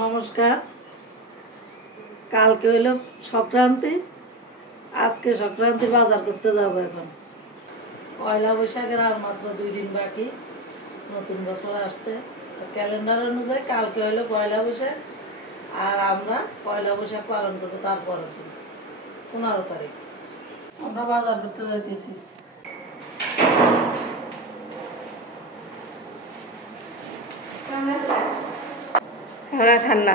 নমস্কার। কালকে হইল সংক্রান্তি, আজকে সংক্রান্তির বাজার করতে যাবো। এখন পয়লা বৈশাখের আর মাত্র 2 দিন বাকি নতুন বছর আসতে। তো ক্যালেন্ডার অনুযায়ী কালকে হইল পয়লা বৈশাখ, আর আমরা পয়লা বৈশাখ পালন করবো তারপরের দিন 15 তারিখ। আমরা বাজার করতে যাইতেছি। ঠান্ডা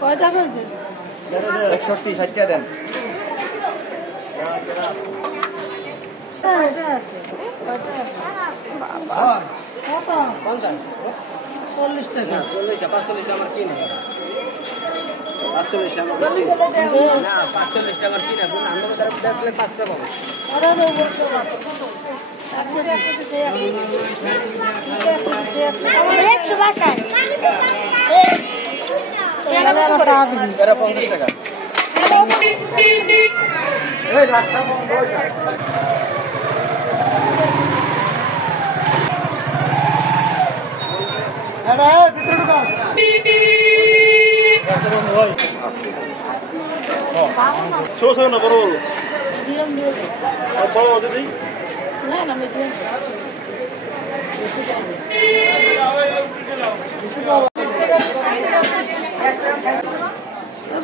কয়টা হয়েছে? 61-60 দেন।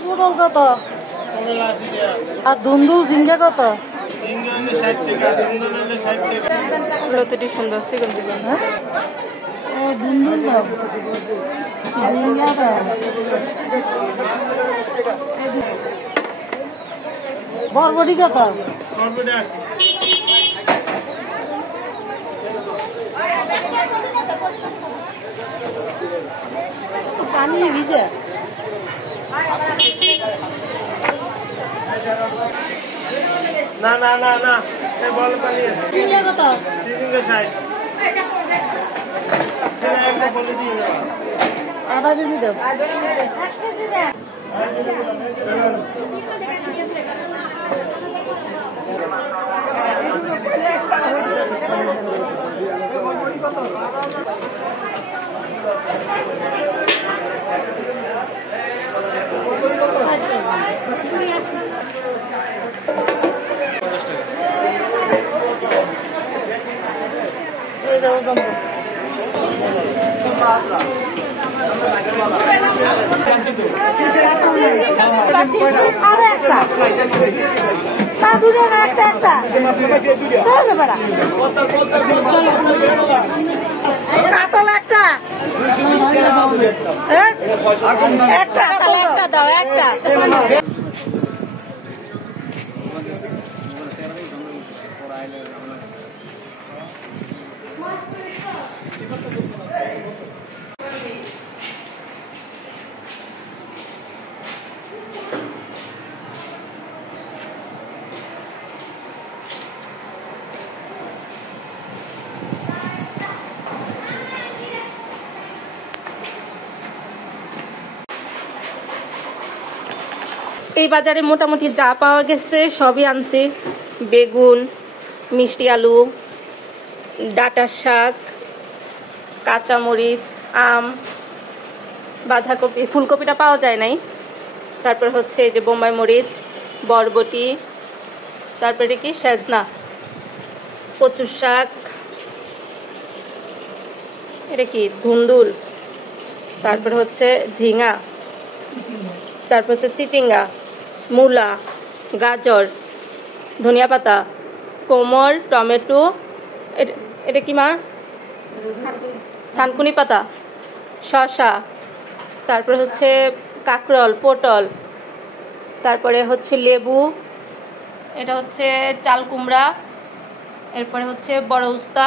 পটল কত? আর ধুন্দুল ঝিঙ্গা কত? লতিটি সুন্দর চিকন চিকন। হ্যাঁ, ধুন্দুল দাও, ঝিঙ্গা দাও, বরবটি কত? পানি ভিজে। না না না না এই বল পানি ঝিঙ্গা কত? সিজিংকে সাইড একটা বলে দিয়ে দাও। আধা কেজি দাও। এই দাও জম্বো। কাতল একটা দাও একটা। এই বাজারে মোটামুটি যা পাওয়া গেছে সবই আনছি। বেগুন, মিষ্টি আলু, ডাঁটার শাক, কাঁচামরিচ, আম, বাঁধাকপি, ফুলকপিটা পাওয়া যায় নাই। তারপর হচ্ছে এই যে বোম্বাই মরিচ, বরবটি, তারপরে কি সেজনা, কচুর শাক, এটা কি ধুন্দুল, তারপর হচ্ছে ঝিঙা, তারপর হচ্ছে চিচিঙ্গা, মূলা, গাজর, ধনিয়া পাতা, কোমর, টমেটো, এটা কি মা? থানকুনি পাতা, শসা, তারপর হচ্ছে কাঁকরোল, পটল, তারপরে হচ্ছে লেবু, এটা হচ্ছে চাল কুমড়া, এরপরে হচ্ছে বড় উস্তা,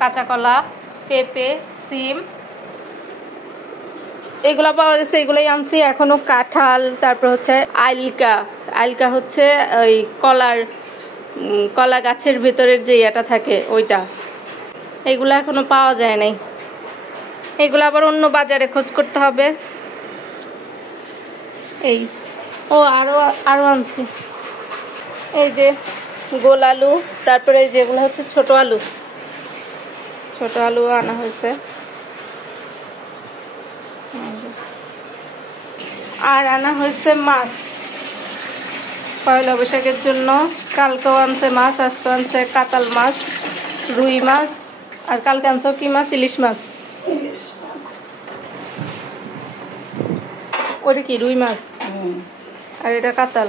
কাঁচা কলা, পেঁপে, সিম, এগুলা পাওয়া গেছে, এগুলাই আনছি। এখনো কাঁঠাল, তারপর হচ্ছে আইলকা। আইলকা হচ্ছে ওই কলা গাছের ভেতরের যে এটা থাকে ওইটা, এগুলো এখনো পাওয়া যায় নাই। এগুলো আবার অন্য বাজারে খোঁজ করতে হবে। এই আরো আনছি, এই যে গোল আলু, তারপরে যেগুলো হচ্ছে ছোট আলু আনা হয়েছে। আর আনা হয়েছে মাছ পয়লা বৈশাখের জন্য। কালকেও আনছে মাছ, আজকে আনছে কাতাল মাছ, রুই মাছ, আর কালকে আনছে কি মাছ, ইলিশ মাছ। ওটা কি রুই মাছ, আর এটা কাতাল।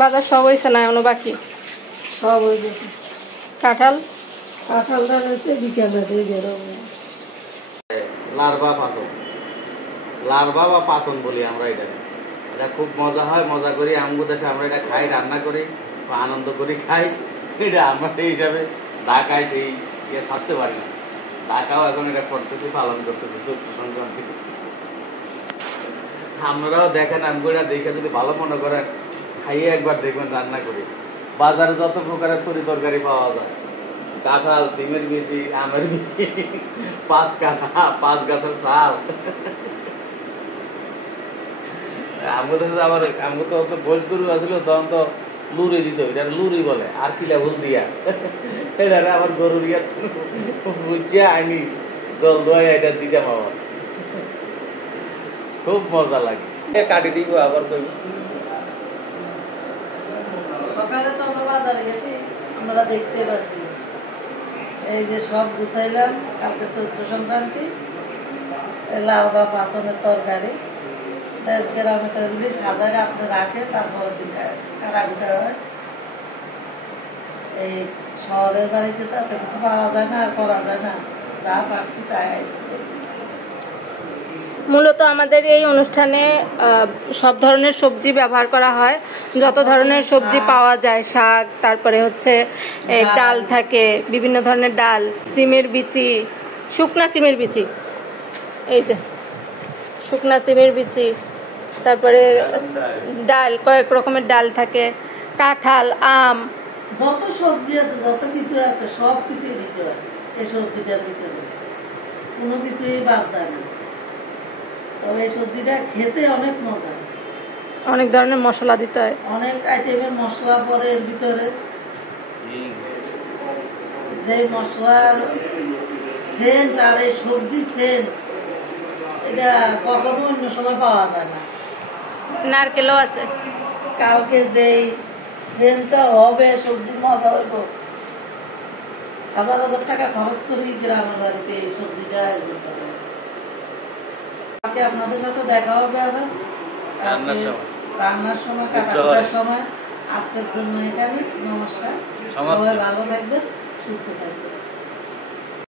বাজার সব হয়েছে না এখনো বাকি? সব হয়ে গেছে। কাঁঠালটা রয়েছে বিকেলে দিয়ে বেরোবো। লার্ভা বা পাচন বলি আমরা এটা। এটা খুব মজা হয়, মজা করি আমগো দেশে আমরা এটা খাই, রান্না করি, আনন্দ করি খাই। এটা আমরা সেই হিসাবে ঢাকায় সেই ইয়ে ছাড়তে পারি না। ঢাকাও এখন এটা করতেছি, পালন করতেছি চৈত্র সংক্রান্তি। আপনারাও দেখেন, আমগো এটা দেখে যদি ভালো মনে করেন, খাইয়ে একবার দেখবেন রান্না করি। বাজারে যত প্রকারের তরি তরকারি পাওয়া যায়, কাঁঠাল, সিমের বিচি, আমের বিচি, 5 কাঠা 5 গাছের চাল। আমগো তো গোল গরু আসলে তখন তো লুরি দিত, এটা লুরি বলে, আর কি লেবুল দিয়া এটা আবার গরুর ইয়া বুঝিয়া আইনি জল দোয়া এটা দিতাম আবার, খুব মজা লাগে। কাটি দিব আবার সকালে তো আমরা বাজারে গেছি, আমরা দেখতে পাচ্ছি এই যে সব গুছাইলাম। কালকে চৈত্র সংক্রান্তি, লাউ বা পাচনের তরকারি গ্রামে তৈরি সাজায় রাত্রে রাখে, তারপরের দিন কাটাকুটা হয়। এই শহরের বাড়িতে তো এত কিছু পাওয়া যায় না, আর করা যায় না, যা পারছি তাই। মূলত আমাদের এই অনুষ্ঠানে সব ধরনের সবজি ব্যবহার করা হয়, যত ধরনের সবজি পাওয়া যায়, শাক, তারপরে হচ্ছে ডাল থাকে, বিভিন্ন ধরনের ডাল, সিমের বিচি, শুকনা সিমের বিচি, এই যে শুকনা সিমের বিচি, তারপরে ডাল, কয়েক রকমের ডাল থাকে, কাঁঠাল, আম, যত সবজি আছে, যত কিছু আছে, সব কিছুই দিতে হয় এই সবজিটার ভিতরে, কোনো কিছুই বাদ যায় না। তবে এই সবজিটা খেতে অনেক মজা, অনেক ধরনের মশলা দিতে হয়, অনেক আইটেমের মশলা পরে এর ভিতরে। যে মশলার সেন্ট আর এই সবজি সেন্ট, এটা কখনো অন্য সময় পাওয়া যায় না। নারকেলও আছে। কালকে যেই সেন্টটা হবে, সবজির মজা হইব, 1000 টাকা খরচ করি গ্রামের বাড়িতে এই সবজিটা আয়োজন করে। কালকে আপনাদের সাথে দেখা হবে আবার রান্নার সময়, কাটাকুটার সময়। আজকের জন্য এখানে নমস্কার, সবাই ভালো থাকবেন, সুস্থ থাকবেন।